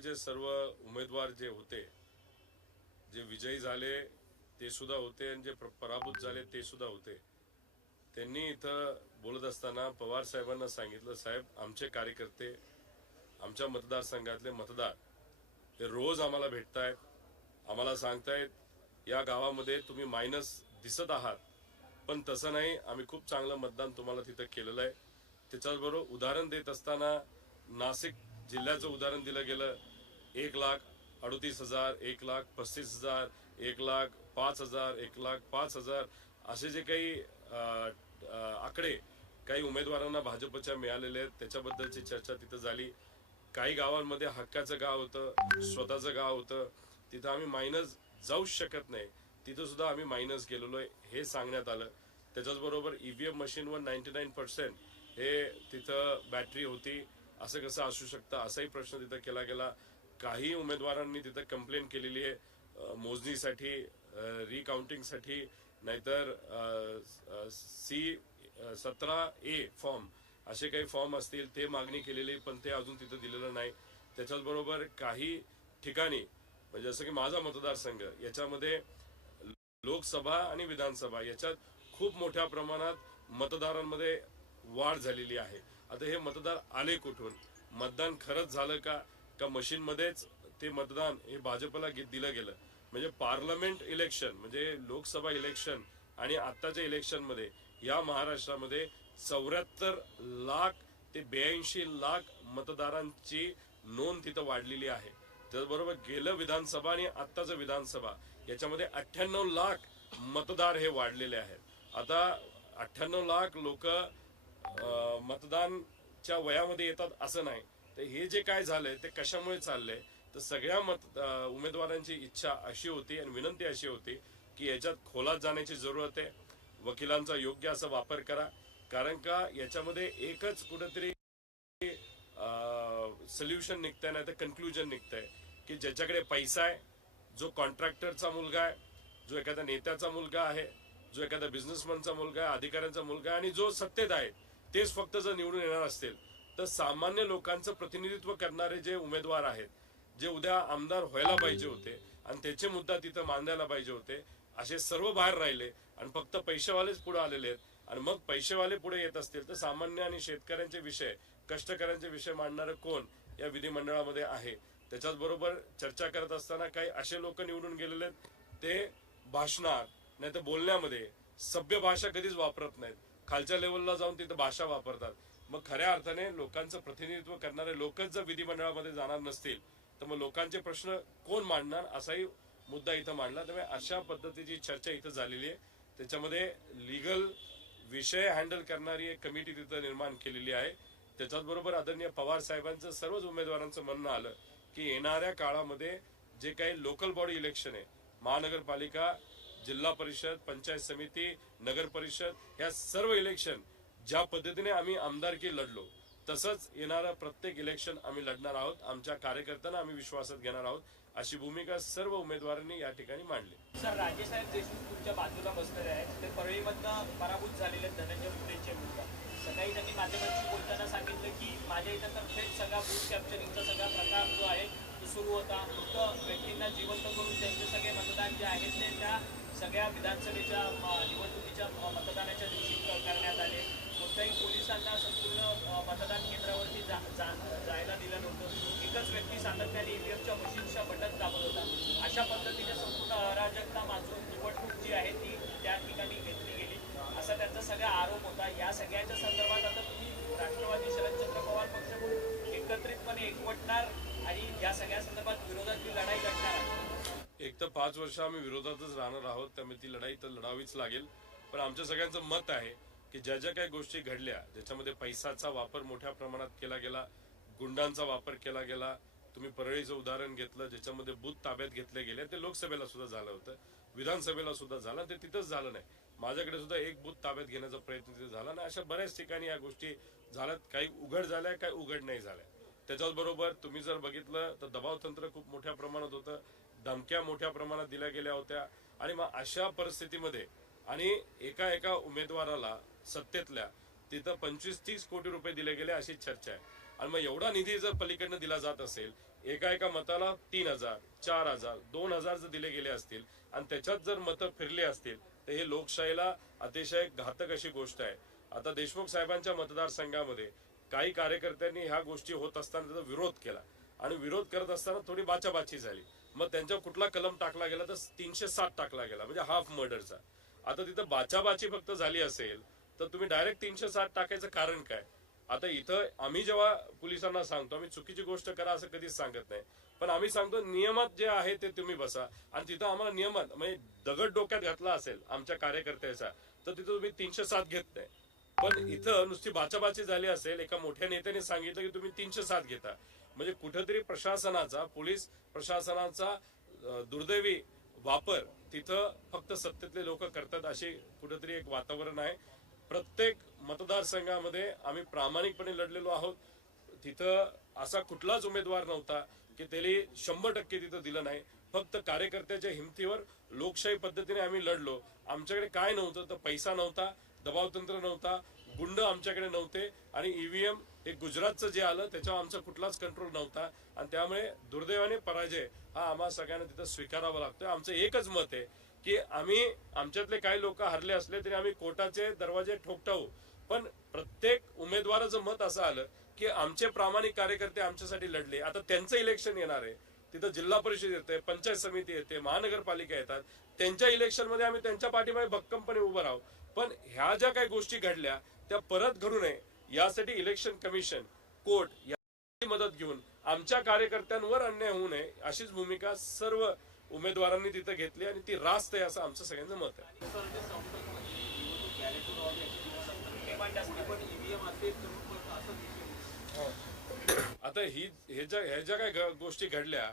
जे सर्व उमेदवार जे होते जे विजयी झाले ते सुद्धा होते आणि जे पराभूत झाले ते सुद्धा होते. त्यांनी इथं बोलत असताना पवार साहेबांना सांगितलं साहेब आमचे कार्यकर्ते आमच्या मतदारसंघातले मतदार हे रोज आम्हाला भेटतायत आम्हाला सांगतायत या गावामध्ये तुम्ही मायनस दिसत आहात पण तसं नाही आम्ही खूप चांगलं मतदान तुम्हाला तिथं केलेलं आहे. त्याच्याचबरोबर उदाहरण देत असताना नाशिक जिल्ह्याचं उदाहरण दिलं गेलं एक लाख अडतीस हजार एक लाख पस्तीस हजार एक लाख पाच हजार एक लाख पाच हजार असे जे काही आकडे काही उमेदवारांना भाजपच्या मिळालेले आहेत त्याच्याबद्दलची चर्चा तिथं झाली. काही गावांमध्ये हक्काचं गाव होतं स्वतःचं गाव होतं तिथं आम्ही मायनस जाऊच शकत नाही. तिथं सुद्धा आम्ही मायनस गेलेलो आहे हे सांगण्यात आलं. त्याच्याच बरोबर ईव्हीएम मशीनवर नाईन्टी नाईन पर्सेंट हे तिथं बॅटरी होती. असं कसं असू शकतं? असाही प्रश्न तिथं केला गेला. काही उमेदवारांनी तिथं कंप्लेंट केलेली आहे. मोजणीसाठी रिकाउंटिंगसाठी नाहीतर सी सतरा ए फॉर्म असे काही फॉर्म असतील ते मागणी केलेली पण ते अजून तिथं दिलेलं नाही. त्याच्याचबरोबर काही ठिकाणी म्हणजे जसं की माझा मतदारसंघ याच्यामध्ये लोकसभा आणि विधानसभा याच्यात खूप मोठ्या प्रमाणात मतदारांमध्ये वाढ झालेली आहे. आता हे मतदार आले कुठून? मतदान खरंच झालं का? का मशीनमध्येच ते मतदान हे भाजपला दिलं गेलं. म्हणजे पार्लमेंट इलेक्शन म्हणजे लोकसभा इलेक्शन आणि आत्ताच्या इलेक्शनमध्ये या महाराष्ट्रामध्ये चौऱ्याहत्तर लाख ते ब्याऐंशी लाख मतदारांची नोंद तिथं वाढलेली आहे. त्याचबरोबर गेलं विधानसभा आणि आत्ताचं विधानसभा याच्यामध्ये अठ्ठ्याण्णव लाख मतदार हे वाढलेले आहेत. आता अठ्ठ्याण्णव लाख लोक मतदानच्या वयामध्ये येतात असं नाही. तर हे जे काय झालंय ते कशामुळे चाललंय? तर सगळ्या मत उमेदवारांची इच्छा अशी होती आणि विनंती अशी होती की याच्यात खोलात जाण्याची जरूरत आहे. वकिलांचा योग्य असा वापर करा. कारण का याच्यामध्ये एकच कुठेतरी सोल्युशन निघतंय नाही तर कन्क्लुजन निघतंय. की ज्याच्याकडे पैसा आहे जो कॉन्ट्रॅक्टरचा मुलगा आहे जो एखाद्या नेत्याचा मुलगा आहे जो एखाद्या बिझनेसमॅनचा मुलगा आहे अधिकाऱ्यांचा मुलगा आहे आणि जो सत्तेत आहे तेच फक्त जर निवडून येणार असतील तर सामान्य लोकांचं प्रतिनिधित्व करणारे जे उमेदवार आहेत जे उद्या आमदार व्हायला पाहिजे होते आणि त्याचे मुद्दा तिथं मांडायला पाहिजे होते असे सर्व बाहेर राहिले आणि फक्त पैसेवालेच पुढे आलेले आहेत. आणि मग पैसेवाले पुढे येत असतील तर सामान्य आणि शेतकऱ्यांचे विषय कष्टकऱ्यांचे विषय मांडणारे कोण या विधिमंडळामध्ये आहे? त्याच्याच बरोबर चर्चा करत असताना काही असे लोक निवडून गेलेले आहेत ते भाषणात नाही तर बोलण्यामध्ये सभ्य भाषा कधीच वापरत नाहीत. खालच्या लेवलला जाऊन तिथं भाषा वापरतात. मग खऱ्या अर्थाने लोकांचं प्रतिनिधित्व करणारे लोकच जर विधिमंडळामध्ये जाणार नसतील तर मग लोकांचे प्रश्न कोण मांडणार असाही मुद्दा इथं मांडला. त्यामुळे अशा पद्धतीची चर्चा इथं झालेली आहे. त्याच्यामध्ये लिगल विषय हँडल करणारी एक कमिटी तिथं निर्माण केलेली आहे. त्याच्याच बरोबर आदरणीय पवार साहेबांचं सर्वच उमेदवारांचं म्हणणं आलं की येणाऱ्या काळामध्ये जे काही लोकल बॉडी इलेक्शन आहे महानगरपालिका जिल्हा परिषद पंचायत समिती नगर परिषद या सर्व इलेक्शन ज्या पद्धतीने आम्ही आमदारकी लढलो तसंच येणारं प्रत्येक इलेक्शन आम्ही लढणार आहोत. आमच्या कार्यकर्त्यांना आम्ही विश्वासात घेणार आहोत. अशी भूमिका सर्व उमेदवारांनी या ठिकाणी मांडली. सर राजेसाहेब देशमुख तुमच्या बाजूला बसलेले आहेत. ते परळीमधनं पराभूत झालेले आहेत धनंजय मुंडेचे सकाळी त्यांनी माध्यमांशी बोलताना सांगितलं की माझ्या इथं तर थेट सगळा बूथ कॅप्चरिंगचा सगळा प्रकार जो आहे तो सुरू होता. फक्त व्यक्तींना जिवंत करून त्यांचे सगळे मतदान जे आहेत ते त्या सगळ्या विधानसभेच्या निवडणुकीच्या मतदानाच्या दिवशी करण्यात आले. कोणत्याही पोलिसांना संपूर्ण मतदान केंद्रावरती जा, जा, जायला दिलं नव्हतं. एकच व्यक्ती सातत्याने ईव्हीएमच्या मशीनच्या बटन दाबत होता. अशा पद्धतीने संपूर्ण अराजकता माजून निवडणूक जी आहे ती त्या ठिकाणी घेतली गेली. असा त्यांचा सगळा आरोप होता. या सगळ्याच्या संदर्भात आता तुम्ही राष्ट्रवादी शरदचंद्र पवार पक्ष म्हणून एकत्रितपणे एकवटणार आणि या सगळ्या संदर्भात विरोधातली लढाई लढणार एक तर पाच वर्ष आम्ही विरोधातच राहणार आहोत. त्यामुळे ती लढाई तर लढावीच लागेल. पण आमच्या सगळ्यांचं मत आहे की ज्या ज्या काही गोष्टी घडल्या ज्याच्यामध्ये पैसाचा वापर मोठ्या प्रमाणात केला गेला गुंडांचा वापर केला गेला तुम्ही परळीचं उदाहरण घेतलं ज्याच्यामध्ये बूथ ताब्यात घेतले गेले ते लोकसभेला सुद्धा झालं होतं. विधानसभेला सुद्धा झालं ते तिथंच झालं नाही. माझ्याकडे सुद्धा एक बूथ ताब्यात घेण्याचा प्रयत्न तिथे झाला आणि अशा बऱ्याच ठिकाणी या गोष्टी झाल्यात. काही उघड झाल्या काही उघड नाही झाल्या. त्याच्याच बरोबर तुम्ही जर बघितलं तर दबाव तंत्र खूप मोठ्या प्रमाणात होतं. धमक्या मोठ्या प्रमाणात दिल्या गेल्या होत्या. आणि मग अशा परिस्थितीमध्ये आणि एका एका उमेदवाराला सत्तेतल्या. तिथं पंचवीस तीस कोटी रुपये दिले गेले अशी चर्चा आहे. आणि मग एवढा निधी जर पलीकडनं दिला जात असेल एका एका मताला तीन हजार चार हजार दोन हजार जर दिले गेले असतील आणि त्याच्यात जर मतं फिरली असतील तर हे लोकशाहीला अतिशय घातक अशी गोष्ट आहे. आता देशमुख साहेबांच्या मतदारसंघामध्ये काही कार्यकर्त्यांनी ह्या गोष्टी होत असताना त्याचा विरोध केला. आणि विरोध करत असताना थोडी बाचाबाची झाली. मग त्यांच्यावर कुठला कलम टाकला गेला तर तीनशे सात टाकला गेला म्हणजे हाफ मर्डरचा. आता तिथं बाचाबाची फक्त झाली असेल तर तुम्ही डायरेक्ट तीनशे साठ टाकायचं कारण काय? आता इथं आम्ही जेव्हा पोलिसांना सांगतो आम्ही चुकीची गोष्ट करा असं कधीच सांगत नाही. पण आम्ही सांगतो नियमात जे आहे ते तुम्ही बसा. आणि तिथं आम्हाला नियमात म्हणजे दगड डोक्यात घातला असेल आमच्या कार्यकर्त्याचा तर तिथं तुम्ही तीनशे सात घेत नाही. पण इथं नुसती बाचाबाची झाली असेल एका मोठ्या नेत्याने सांगितलं की तुम्ही तीनशे सात घेता. म्हणजे कुठेतरी प्रशासनाचा पोलीस प्रशासनाचा दुर्दैवी वापर तिथं फक्त सत्तेतले लोक करतात अशी कुठेतरी एक वातावरण आहे. प्रत्येक मतदारसंघामध्ये आम्ही प्रामाणिकपणे लढलेलो आहोत. तिथं असा कुठलाच उमेदवार नव्हता की त्याला शंभर टक्के तिथं दिलं नाही. फक्त कार्यकर्त्याच्या हिमतीवर लोकशाही पद्धतीने आम्ही लढलो. आमच्याकडे काय नव्हतं तर पैसा नव्हता दबावतंत्र नव्हता गुंड आमच्याकडे नव्हते आणि ईव्हीएम हे गुजरातचं जे आलं त्याच्यावर आमचा कुठलाच कंट्रोल नव्हता. आणि त्यामुळे दुर्दैवाने पराजय हा आम्हा सगळ्यांना तिथं स्वीकारावा लागतोय. आमचं एकच मत आहे की आम्ही आमच्यातले काही लोक हरले असले तरी आम्ही कोर्टाचे दरवाजे ठोकटावू. पण प्रत्येक उमेदवाराचं मत असं आलं की आमचे प्रामाणिक कार्यकर्ते आमच्यासाठी लढले. आता त्यांचं इलेक्शन येणार आहे. तिथं जिल्हा परिषद येते पंचायत समिती येते महानगरपालिका येतात. त्यांच्या इलेक्शनमध्ये आम्ही त्यांच्या पाठीमागे भक्कमपणे उभं राहू. पण ह्या ज्या काही गोष्टी घडल्या त्या परत घडू नये. यासाठी इलेक्शन कमिशन कोर्ट या मदत घेऊन आमच्या कार्यकर्त्यांवर अन्याय होऊ नये अशीच भूमिका सर्व उमेदवारांनी तिथं घेतली आणि ती रास्त आहे असं आमचं सगळ्यांचं मत आहे. पण आता ही हे ज्या ह्या ज्या काही ग- गोष्टी घडल्या